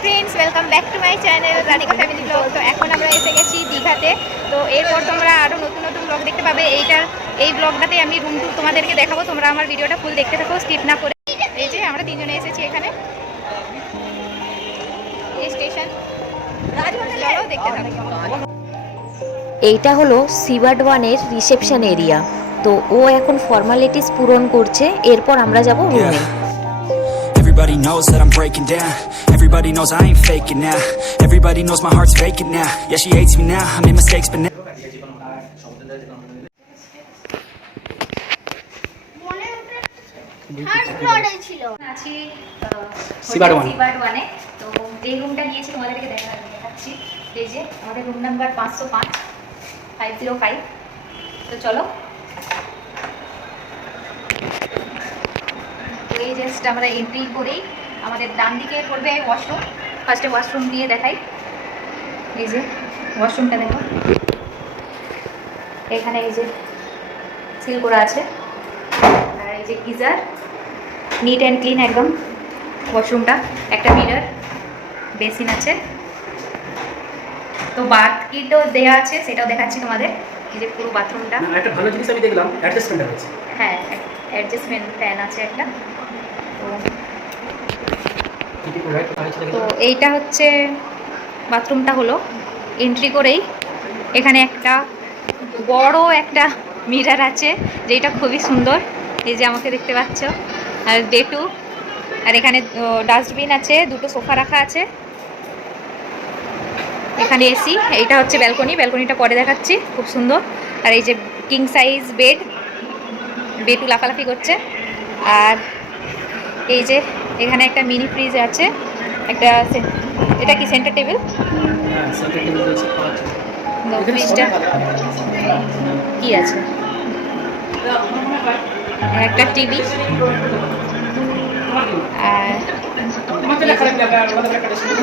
Friends welcome back to my channel Radhika family blog. तो এখন আমরা এসে গেছি দীঘাতে। তো এরপর তোমরা আরও নতুন নতুন ব্লগ দেখতে পাবে। এই ব্লগটাতে আমি রুম টুর তোমাদেরকে দেখাবো। তোমরা আমার ভিডিওটা ফুল দেখতে থাকো, স্কিপ না করে। এই যে আমরা তিনজনে এসেছি এখানে, এই স্টেশন চলো দেখতে থাকো। এইটা হলো সিবার্ড ওয়ানের রিসেপশন এরিয়া। তো ও এখন ফর্মালিটিস পূরণ করছে, এরপর আমরা যাব রুমে। Everybody knows that I'm breaking down. Everybody knows I ain't faking now. Everybody knows my heart's vacant now. Yeah, she hates me now. I made mistakes but now সিবার্ড ওয়ানে। তো যে রুমটা নিয়েছি তোমাদেরকে দেখাচ্ছি। এই যে আমাদের রুম নাম্বার 505। তো চলো, এই জাস্ট আমরা এন্ট্রি করেই আমাদের ডান দিকে পড়বে ওয়াশরুম। ফার্স্টে ওয়াশরুম দিয়ে দেখাই। এই যে ওয়াশরুমটা দেখো, এখানে এই যে সিল করা আছে, আর এই যে গিজার, নিট অ্যান্ড ক্লিন একদম ওয়াশরুমটা। একটা মিরর, বেসিন আছে। তো বাথ কিটও দেওয়া আছে, সেটাও দেখাচ্ছি তোমাদের। এই যে পুরো বাথরুমটা। একটা ভালো জিনিস আমি দেখলাম, অ্যাডজাস্টমেন্ট আছে। হ্যাঁ, অ্যাডজাস্টমেন্ট ফ্যান আছে একটা। তো এইটা হচ্ছে বাথরুমটা, হলো এন্ট্রি করেই এখানে একটা বড় একটা মিরর আছে, যেটা খুবই সুন্দর। এই যে আমাকে দেখতে পাচ্ছ, আর বেটু, আর এখানে ডাস্টবিন আছে, দুটো সোফা রাখা আছে, এখানে এসি। এইটা হচ্ছে ব্যালকনি, ব্যালকনিটা পরে দেখাচ্ছি, খুব সুন্দর। আর এই যে কিং সাইজ বেড, বেটু লাফালাফি করছে। আর এই যে এখানে একটা মিনি ফ্রিজ আছে, একটা এটা কি সেন্টার টেবিল? হ্যাঁ, সেন্টার টেবিল আছে। ফ্রিজটা কি আছে? একটা টিভি, আর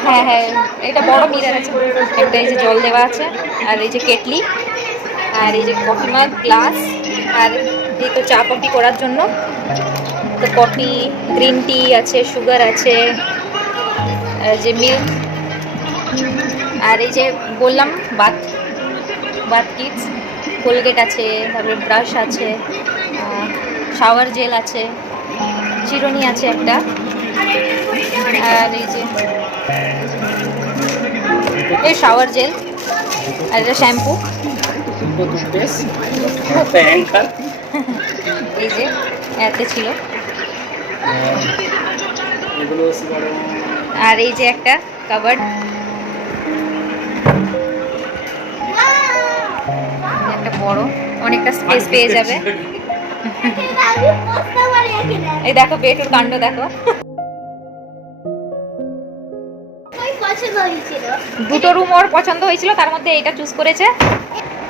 হ্যাঁ হ্যাঁ এটা বড় মিরর আছে একটা। এই যে জল দেওয়া আছে, আর এই যে কেটলি, আর এই যে কফি মাগ, গ্লাস, আর এই তো চা কফি করার জন্য। তো কফি, গ্রিন টি আছে, সুগার আছে, যে মিল্ক, আর এই যে বললাম বাথ কিটস, কোলগেট আছে, তারপরে ব্রাশ আছে, শাওয়ার জেল আছে, চিরুনি আছে একটা, আর এই যে এই শাওয়ার জেল, আর এটা শ্যাম্পু, এই যে এতে ছিল। আর এই যে একটা কাভার্ড, একটা বড়, অনেকটা স্পেস পেয়ে যাবে। এই দেখো বেটুর কাণ্ড দেখো। দুটো রুম ওর পছন্দ হয়েছিল, তার মধ্যে এইটা চুজ করেছে।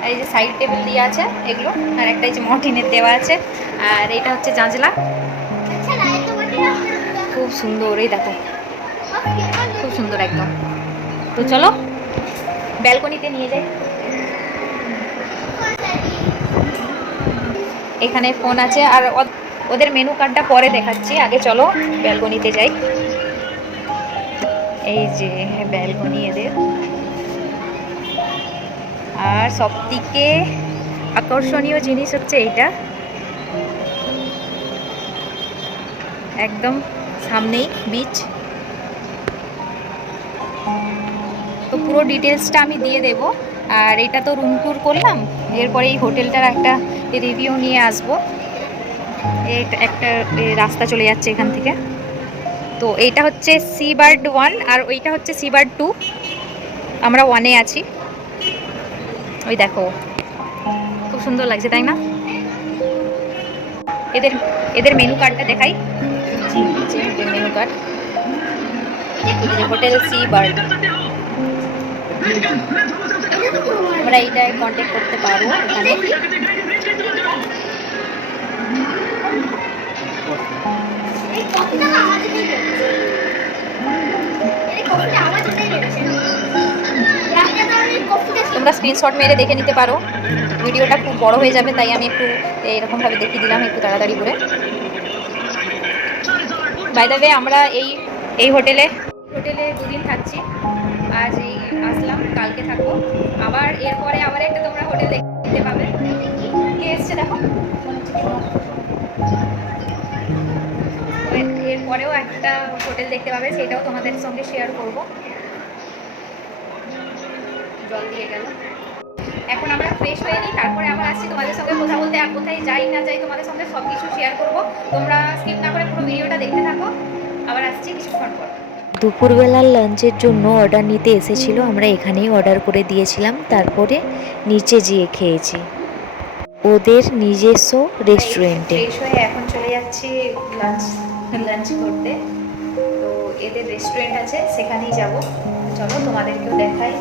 এই যে সাইড টেবিল দিয়ে আছে এগুলো, আর একটা এই যে মর্টিনের দেওয়া আছে, আর এটা হচ্ছে জানলা, খুব সুন্দর। এই দেখো খুব সুন্দর একদম। তো চলো ব্যালকনিতে নিয়ে যাই। এখানে ফোন আছে, আর ওদের মেনু কার্ডটা পরে দেখাচ্ছি, আগে চলো ব্যালকনিতে যাই। এই যে ব্যালকনি এদের, আর সবথেকে আকর্ষণীয় জিনিস হচ্ছে এইটা, একদম সামনেই বিচ। তো পুরো ডিটেলসটা আমি দিয়ে দেব। আর এটা তো রুম ট্যুর করলাম, এরপরে এই হোটেলটার একটা রিভিউ নিয়ে আসবো। একটা রাস্তা চলে যাচ্ছে এখান থেকে। তো এইটা হচ্ছে সিবার্ড 1, আর ওইটা হচ্ছে সিবার্ড 2। আমরা 1-এ আছি। ওই দেখো খুব সুন্দর লাগছে, তাই না? এদের মেনু কার্ডটা দেখাই। মেনু কার্ড, হোটেল সিবার্ড, আমরা এইটায় কন্ট্যাক্ট করতে পারবো। এখানে তোমরা স্ক্রিনশট মেরে দেখে নিতে পারো। ভিডিওটা খুব বড় হয়ে যাবে, তাই আমি একটু এরকমভাবে দেখিয়ে দিলাম একটু তাড়াতাড়ি করে। বাই দ্য ওয়ে, আমরা এই হোটেলে 2 দিন থাকছি। আজ এই আসলাম, কালকে থাকবো আবার। এরপরে আবার একটা তোমরা হোটেল দেখতে পাবে। কে এসছে দেখো, এরপরেও একটা হোটেল দেখতে পাবে, সেটাও তোমাদের সঙ্গে শেয়ার করব। জল দিয়ে গেল। এখন আমরা ফ্রেশ হয়ে নিই, তারপরে আবার আসছি তোমাদের সঙ্গে কথা বলতে। আর কোথায় যাই না যাই তোমাদের সঙ্গে সব কিছু শেয়ার করবো। তোমরা স্কিপ না করে পুরো ভিডিওটা দেখতে থাকো। আবার আসছি কিছুক্ষণ পর। দুপুরবেলার লাঞ্চের জন্য অর্ডার নিতে এসেছিলো, আমরা এখানেই অর্ডার করে দিয়েছিলাম, তারপরে নিচে যেয়ে খেয়েছি ওদের নিজস্ব রেস্টুরেন্টে। ফ্রেশ হয়ে এখন চলে যাচ্ছি লাঞ্চ করতে। তো এদের রেস্টুরেন্ট আছে, সেখানেই যাব। চলো তোমাদেরকেও দেখাই।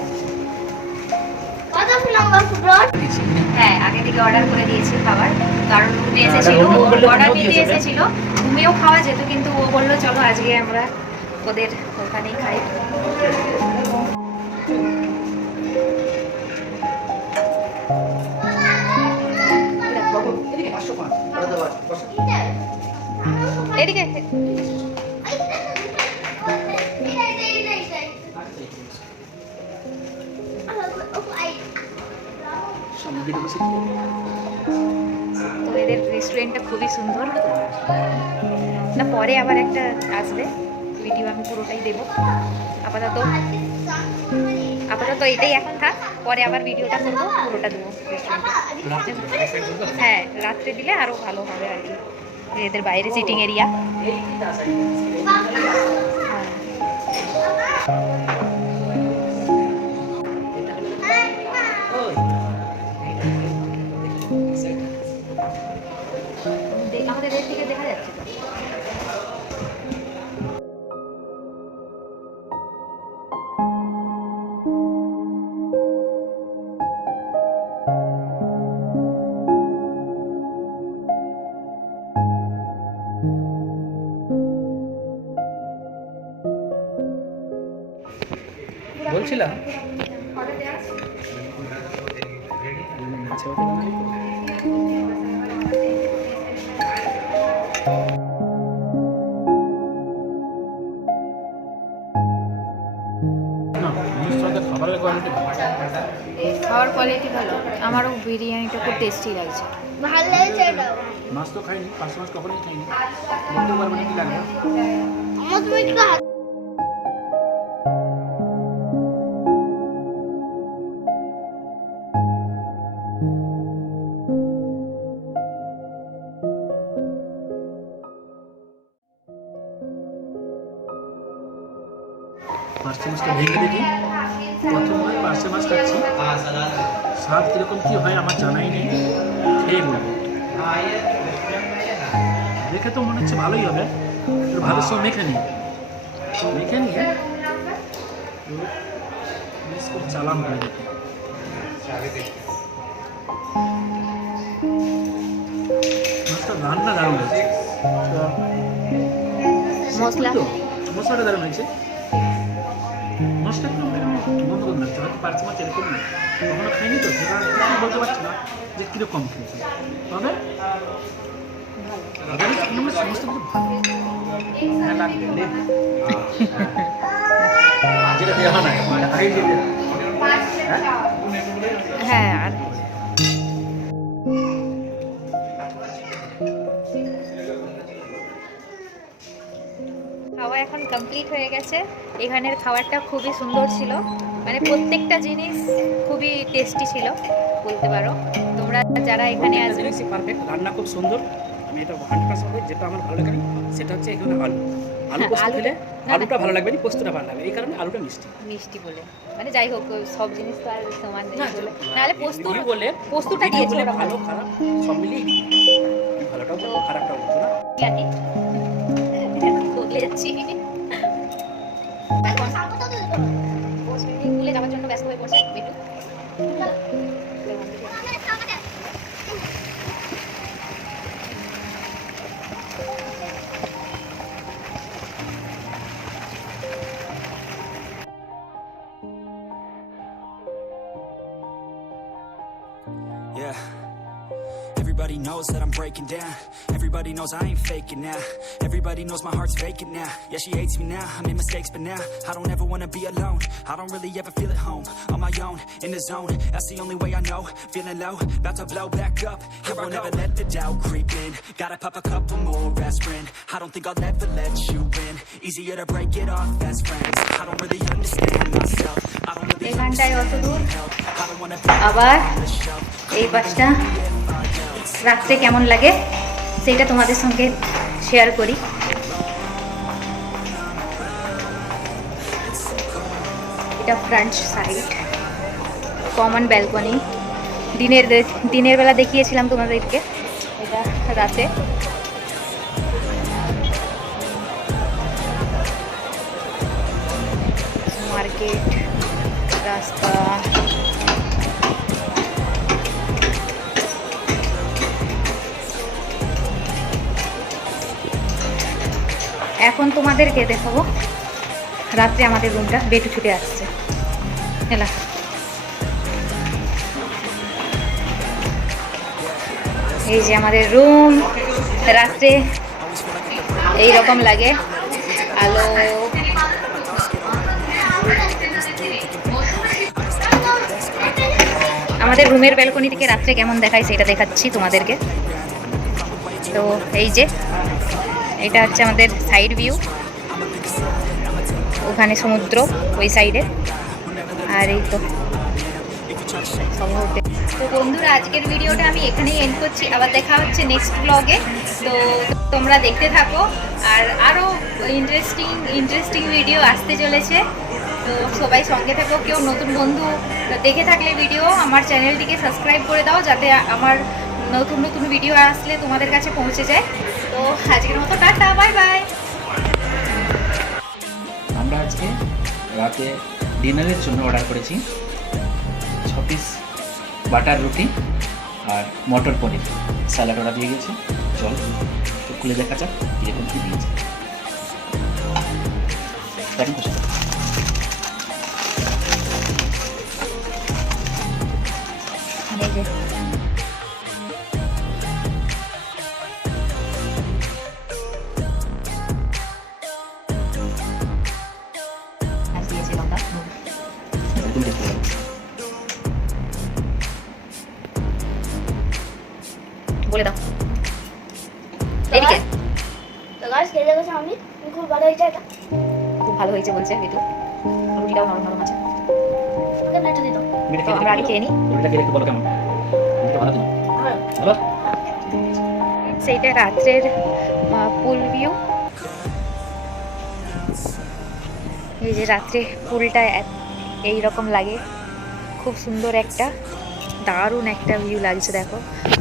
হ্যাঁ, আগে থেকে অর্ডার করে দিয়েছি খাবার, কারণ রুমে এসেছিল, অর্ডার দিতে এসেছিল। রুমেও খাওয়া যেত, কিন্তু ও বললো চলো আজকে আমরা ওদের ওখানেই খাই। এদিকে তো এদের রেস্টুরেন্টটা খুবই সুন্দর না। পরে আবার একটা আসবে ভিডিও, আমি পুরোটাই দেবো। আপাতত এটাই এখন থাক, পরে আবার ভিডিওটা করবো, পুরোটা দেবো রেস্টুরেন্টে। হ্যাঁ, রাত্রে দিলে আরও ভালো হবে আর কি। এদের বাইরে সিটিং এরিয়া। আমাদের এর থেকে দেখা যাচ্ছে তো। বলছিলাম খাওয়ার কোয়ালিটি ভালো, আমারও বিরিয়ানিটা খুব টেস্টি লাগছে। ভালো লাগছে না। মাছ তো খাইনি, 5 মাস কখনোই খাইনি। বলতে পারবো না কি লাগবে। আমার তুমি একটু পার্সে মাছটা ভেঙে দেখি। প্রথমবার পার্সে মাছ খাচ্ছি, স্বাদ কীরকম কী হয় আমার জানাই নেই, খেয়ে বলবো। দেখে তো মনে হচ্ছে ভালোই হবে। ভালোর সঙ্গে মেখে নিয়ে চালাম করে দেখি। মাছটা রান্না দারুণ হয়েছে, মশলাটা দারুণ হয়েছে। মাছটা একটু বন্ধ করে রাখতে হয়তো পার্সে মাছ এরকম না, কখনো খাইনি তো সেটা বলতে পারছি না যে কীরকম খেয়েছে। তবে সমস্ত কিছু ভালো। হ্যাঁ, লাগবে যেটা দেওয়া নাই হ্যাঁ, আর খাওয়া এখন কমপ্লিট হয়ে গেছে। এখানের খাবারটা খুবই সুন্দর ছিল, মানে প্রত্যেকটা জিনিস খুবই টেস্টি ছিল বলতে পারো। তোমরা যারা এখানে আসবে, পারফেক্ট, রান্না খুব সুন্দর। আমি এটা 100% যেটা আমার ভালো লাগে সেটা হচ্ছে এখানে আলু পোস্ত খেলে আলুটা ভালো লাগবে না, পোস্তটা ভালো লাগবে। এই কারণে আলুটা মিষ্টি বলে, মানে যাই হোক সব জিনিস তো আর সমান নেই বলে, নাহলে পোস্তটা দিয়ে দিয়েছে ভালো খারাপ সব মিলিয়ে ভালোটাও বলবো, খারাপটাও বলবো না। বদলে যাচ্ছি, ভুলে যাওয়ার জন্য ব্যস্ত হয়ে পড়ছে একটু। knows that I'm breaking down. Everybody knows I ain't faking now. Everybody knows my heart's vacant now. Yeah, she hates me now, I made mistakes but now I don't ever wanna be alone. I don't really ever feel at home. On my own, in the zone, that's the only way I know. Feeling low, about to blow back up. I won't ever let the doubt creep in. Gotta pop a couple more aspirin. I don't think I'll ever let you in. Easier to break it off best friends. I don't really understand myself. I don't really এখানটায় অত দূর, I don't wanna be আবার on the shelf. এই পাশটা রাত্রে কেমন লাগে সেটা তোমাদের সঙ্গে শেয়ার করি। এটা ফ্রন্ট সাইড, কমন ব্যালকনি। দিনের বেলা দেখিয়েছিলাম তোমাদেরকে, এটা রাতে। মার্কেট, রাস্তা, এখন তোমাদেরকে দেখাবো রাত্রে আমাদের রুমটা। বেটু ছুটে আসছে, এলা এই যে আমাদের রুম। রাত্রে এই রকম লাগে, আলো। আমাদের রুমের ব্যালকনি থেকে রাত্রে কেমন দেখায় সেটা দেখাচ্ছি তোমাদেরকে। তো এই যে এটা হচ্ছে আমাদের সাইড ভিউ, ওখানে সমুদ্র ওই সাইডে। আর এই তো তো বন্ধুরা, আজকের ভিডিওটা আমি এখানেই এন্ড করছি। আবার দেখা হচ্ছে নেক্সট ব্লগে। তো তোমরা দেখতে থাকো, আর আরও ইন্টারেস্টিং ভিডিও আসতে চলেছে। তো সবাই সঙ্গে থাকো। কেউ নতুন বন্ধু দেখে থাকলে ভিডিও, আমার চ্যানেলটিকে সাবস্ক্রাইব করে দাও, যাতে আমার নতুন ভিডিও আসলে তোমাদের কাছে পৌঁছে যায়। তো আজকের মতো টাটা, বাই বাই। আমরা আজকে রাতে ডিনারের জন্য অর্ডার করেছি 6 পিস বাটার রুটি আর মটর পনির। স্যালাড অর্ডার দিয়ে গেছে। চল তো খুলে দেখা যাক কীরকম কী দিয়েছে। বলে দাও এদিকে। তো গাইস খেয়ে দেখেছি আমি, খুব ভালো হয়েছে এটা। খুব ভালো হয়েছে বলছে বিটু, রুটিটাও নরম নরম আছে। ওকে প্লেটে দিই দাও। তো আমরা আগে খেয়ে নিই। রুটিটা খেয়ে একটু বলো কেমন? রুটিটা ভালো তো না? ভালো? সেইটা রাত্রের পুল ভিউ। এই যে রাত্রে পুলটা এই রকম লাগে, খুব সুন্দর একটা দারুণ একটা ভিউ লাগছে। দেখো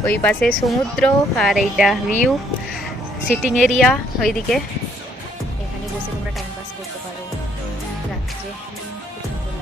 ওই পাশে সমুদ্র, আর এইটা ভিউ, সিটিং এরিয়া ওইদিকে। এখানে বসে তোমরা টাইম পাস করতে পারো রাত্রে, খুব সুন্দর